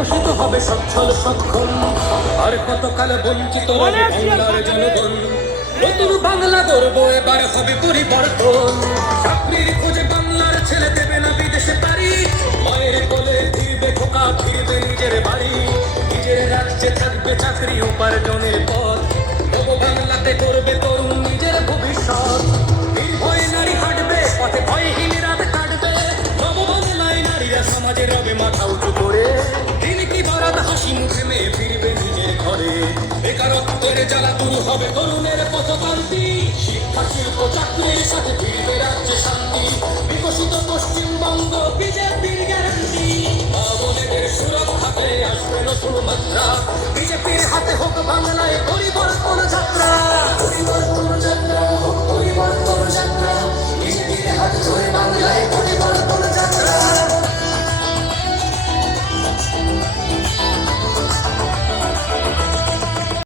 বিকশিত হবে সচ্ছল সক্ষম, আর কতকাল বঞ্চিত রবে বাংলার জনগণ। নতুন বাংলা গর্ব এবার হবে পরিবর্তন। চাকরির খোঁজে বাংলার ছেলে দেবে না বিদেশে পারি, মায়ের কোলে ফিরবে খোকা, ফিরবে নিজের বাড়ি। নিজের রাজ্যে থাকবে চাকরি উপার্জনের পথ, নব বাংলাতে করবে তরুণ নিজের ভবিষ্যৎ। নির্ভয়ে নারী হাঁটবে পথে, ভয়হীন রাত কাটবে। নব বাংলায় নারীরা সমাজে রবে মাথা উঁচু করে, দিন কি বারাত হাসি মুখে মেয়ে ফিরবে নিজের ঘরে। বেকারত্বের জ্বালা দূর হবে তরুণের পথকান্তি, শিক্ষা শিল্প চাকরির সাথে ফিরবে রাজ্যে শান্তি। বিকশিত পশ্চিমবঙ্গ বিজেপির গ্যারান্টি, মা বোনেদের সুরক্ষাতে আসবে নতুন মাত্রা। বিজেপির হাতে হোক বাংলায় পরিবর্তন।